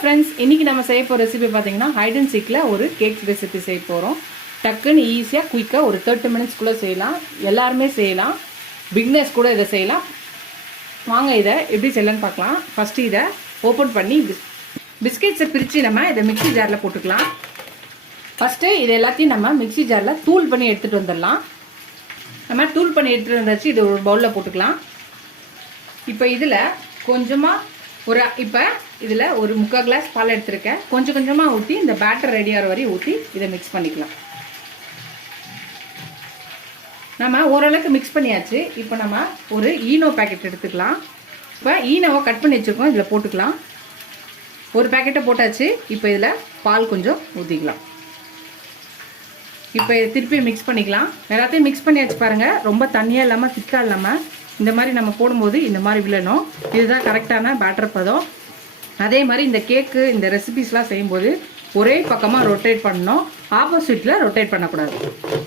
Friends, இன்றைக்கி நம்ம செய்ய போகிற ரெசிபி பார்த்தீங்கன்னா ஹைட் அண்ட் சீக்கில் ஒரு கேக் ரெசிபி செய்ய போகிறோம். டக்குன்னு ஈஸியாக குயிக்காக ஒரு 30 மினிட்ஸ்க்குள்ளே செய்யலாம். எல்லாருமே செய்யலாம், பிக்னஸ் கூட இதை செய்யலாம். வாங்க இதை எப்படி செய்யலான்னு பார்க்கலாம். ஃபஸ்ட்டு இதை ஓப்பன் பண்ணி பிஸ்கெட்ஸை பிரித்து நம்ம இதை மிக்ஸி ஜாரில் போட்டுக்கலாம். ஃபஸ்ட்டு இது எல்லாத்தையும் நம்ம மிக்ஸி ஜாரில் தூள் பண்ணி எடுத்துகிட்டு வந்துடலாம். நம்ம தூள் பண்ணி எடுத்துகிட்டு வந்தாச்சு. இது ஒரு பவுலில் போட்டுக்கலாம். இப்போ இதில் கொஞ்சமாக இதில் ஒரு 3/4 கிளாஸ் பால் எடுத்துருக்கேன். கொஞ்சம் கொஞ்சமாக ஊற்றி இந்த பேட்டர் ரெடி ஆகிற வரையும் ஊற்றி இதை மிக்ஸ் பண்ணிக்கலாம். நம்ம ஓரளவுக்கு மிக்ஸ் பண்ணியாச்சு. இப்போ நம்ம ஒரு ஈனோ பேக்கெட் எடுத்துக்கலாம். இப்போ ஈனோவை கட் பண்ணி வச்சுருக்கோம், இதில் போட்டுக்கலாம். ஒரு பேக்கெட்டை போட்டாச்சு. இப்போ இதில் பால் கொஞ்சம் ஊற்றிக்கலாம். இப்போ இதை திருப்பி மிக்ஸ் பண்ணிக்கலாம். எல்லாத்தையும் மிக்ஸ் பண்ணியாச்சு பாருங்கள். ரொம்ப தண்ணியாக இல்லாமல் திக்காக இல்லாமல் இந்த மாதிரி நம்ம போடும்போது இந்த மாதிரி விழணும். இதுதான் கரெக்டான பேட்டர் பதம். அதே மாதிரி இந்த கேக்கு இந்த ரெசிபிஸ்லாம் செய்யும்போது ஒரே பக்கமாக ரொட்டேட் பண்ணணும், ஆப்போசிட்டில் ரொட்டேட் பண்ணக்கூடாது.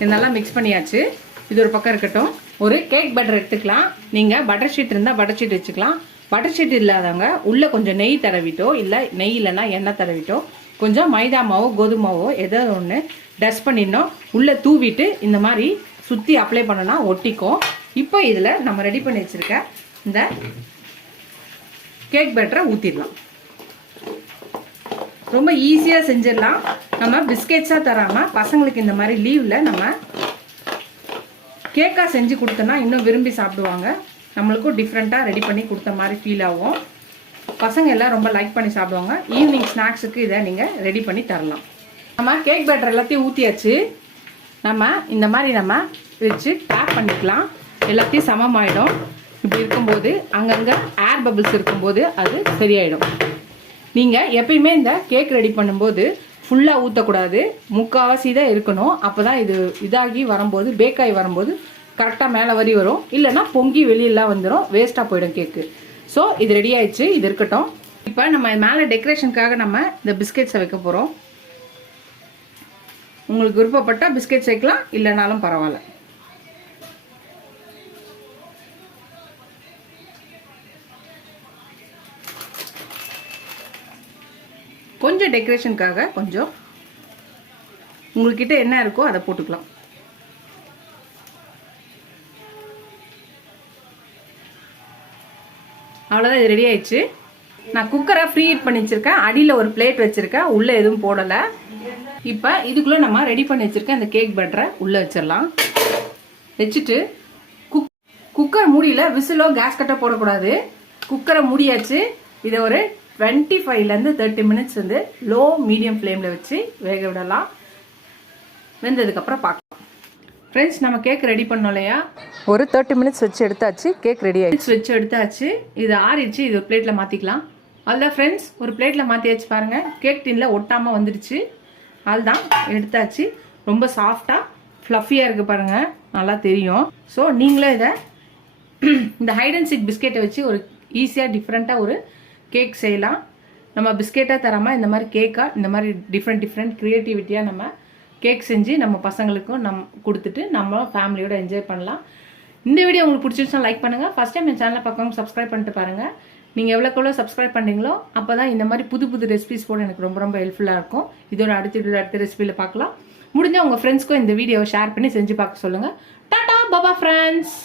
இதெல்லாம் மிக்ஸ் பண்ணியாச்சு. இது ஒரு பக்கம் இருக்கட்டும். ஒரு கேக் பட்டர் எடுத்துக்கலாம். நீங்கள் பட்டர் ஷீட் இருந்தால் பட்டர் ஷீட் வச்சுக்கலாம். பட்டர் ஷீட் இல்லாதவங்க உள்ளே கொஞ்சம் நெய் தடவிட்டோ, இல்லை நெய் இல்லைன்னா எண்ணெய் தடவிட்டோ, கொஞ்சம் மைதா மாவோ கோதுமை மாவோ ஏதோ ஒன்று டஸ்ட் பண்ணிடணும். உள்ளே தூவிட்டு இந்த மாதிரி சுற்றி அப்ளை பண்ணோன்னா ஒட்டிக்கும். இப்போ இதில் நம்ம ரெடி பண்ணி வச்சுருக்க இந்த கேக் பேட்டரை ஊற்றிடலாம். ரொம்ப ஈஸியாக செஞ்சிடலாம். நம்ம பிஸ்கெட்ஸாக தராமல் பசங்களுக்கு இந்த மாதிரி லீவில் நம்ம கேக்காக செஞ்சு கொடுத்தோன்னா இன்னும் விரும்பி சாப்பிடுவாங்க. நம்மளுக்கும் டிஃப்ரெண்ட்டாக ரெடி பண்ணி கொடுத்த மாதிரி ஃபீல் ஆகும். பசங்க எல்லாம் ரொம்ப லைக் பண்ணி சாப்பிடுவாங்க. ஈவினிங் ஸ்நாக்ஸுக்கு இதை நீங்கள் ரெடி பண்ணி தரலாம். நம்ம கேக் பேட்டர் எல்லாத்தையும் ஊற்றியாச்சு. நம்ம இந்த மாதிரி நம்ம வச்சு டேப் பண்ணிக்கலாம். எல்லாத்தையும் சமமாயிடும். இப்படி இருக்கும்போது அங்கங்கே ஏர் பபிள்ஸ் இருக்கும்போது அது சரியாயிடும். நீங்கள் எப்பயுமே இந்த கேக் ரெடி பண்ணும்போது ஃபுல்லாக ஊற்றக்கூடாது, முக்கால்வாசி தான் இருக்கணும். அப்போ தான் இது இதாகி வரும்போது, பேக்காகி வரும்போது கரெக்டாக மேலே வரி வரும். இல்லைன்னா பொங்கி வெளியெல்லாம் வந்துடும், வேஸ்ட்டாக போயிடும் கேக்கு. ஸோ இது ரெடி ஆயிடுச்சு. இது இருக்கட்டும். இப்போ நம்ம மேலே டெக்கரேஷனுக்காக நம்ம இந்த பிஸ்கெட்ஸை வைக்க போகிறோம். உங்களுக்கு விருப்பப்பட்டால் பிஸ்கெட் சேர்க்கலாம், இல்லைனாலும் பரவாயில்ல. கொஞ்சம் டெக்கரேஷனுக்காக கொஞ்சம் உங்கள்கிட்ட என்ன இருக்கோ அதை போட்டுக்கலாம். அவ்வளோதான், இது ரெடி ஆயிடுச்சு. நான் குக்கரை ஃப்ரீ ஹீட் பண்ணி வச்சுருக்கேன். அடியில் ஒரு பிளேட் வச்சுருக்கேன், உள்ளே எதுவும் போடலை. இப்போ இதுக்குள்ளே நம்ம ரெடி பண்ணி வச்சுருக்கேன் இந்த கேக் பேட்டரை உள்ளே வச்சிடலாம். வச்சுட்டு குக்கர் மூடியில் விசிலோ கேஸ் கட்டோ போடக்கூடாது. குக்கரை மூடியாச்சு. இதை ஒரு 25லேருந்து 30 மினிட்ஸ் வந்து லோ மீடியம் ஃப்ளேமில் வச்சு வேக விடலாம். வெந்ததுக்கப்புறம் பார்க்கலாம். ஃப்ரெண்ட்ஸ், நம்ம கேக் ரெடி பண்ணோம் இல்லையா, ஒரு 30 மினிட்ஸ் வச்சு எடுத்தாச்சு. கேக் ரெடி ஆகிடுச்சு. வச்சு எடுத்தாச்சு. இது ஆறிடுச்சு. இது ஒரு பிளேட்டில் மாற்றிக்கலாம். அதுதான் ஃப்ரெண்ட்ஸ், ஒரு பிளேட்டில் மாற்றியாச்சு பாருங்கள். கேக் டின்னில் ஒட்டாமல் வந்துடுச்சு. அதுதான் எடுத்தாச்சு. ரொம்ப சாஃப்டாக ஃப்ளஃபியாக இருக்குது பாருங்கள், நல்லா தெரியும். ஸோ நீங்களே இதை இந்த ஹைட் அண்ட் சீக் பிஸ்கெட்டை வச்சு ஒரு ஈஸியாக டிஃப்ரெண்ட்டாக ஒரு கேக் செய்யலாம். நம்ம பிஸ்கெட்டாக தராமல் இந்த மாதிரி கேக்காக இந்த மாதிரி டிஃப்ரெண்ட் க்ரியேட்டிவிட்டியாக நம்ம கேக் செஞ்சு நம்ம பசங்களுக்கும் கொடுத்துட்டு நம்ம ஃபேமிலியோட என்ஜாய் பண்ணலாம். இந்த வீடியோ உங்களுக்கு பிடிச்சிருச்சா லைக் பண்ணுங்கள். ஃபஸ்ட் டைம் என் சேனலை பார்க்கணும், சப்ஸ்கிரைப் பண்ணிட்டு பாருங்கள். நீங்கள் எவ்வளோக்கு சப்ஸ்கிரைப் பண்ணுறீங்களோ அப்போ தான் இந்த மாதிரி புது ரெசிபிஸ் போட எனக்கு ரொம்ப ஹெல்ப்ஃபுல்லாக இருக்கும். இதோட அடுத்த ரெசிபியில் பார்க்கலாம். முடிஞ்சால் உங்கள் ஃப்ரெண்ட்ஸ்க்கும் இந்த வீடியோவை ஷேர் பண்ணி செஞ்சு பார்க்க சொல்லுங்கள். டாடா பாபா ஃப்ரெண்ட்ஸ்.